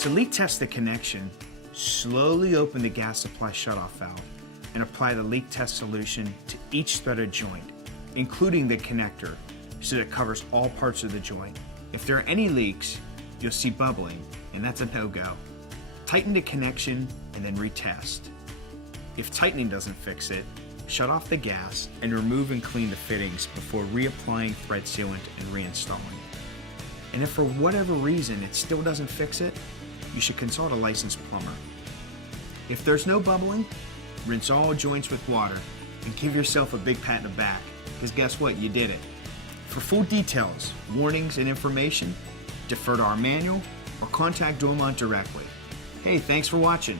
To leak test the connection, slowly open the gas supply shutoff valve and apply the leak test solution to each threaded joint, including the connector, so that it covers all parts of the joint. If there are any leaks, you'll see bubbling, and that's a no-go. Tighten the connection and then retest. If tightening doesn't fix it, shut off the gas and remove and clean the fittings before reapplying thread sealant and reinstalling. And if for whatever reason it still doesn't fix it, you should consult a licensed plumber. If there's no bubbling, rinse all joints with water and give yourself a big pat in the back, because guess what, you did it. For full details, warnings, and information, defer to our manual or contact Dormont directly. Hey, thanks for watching.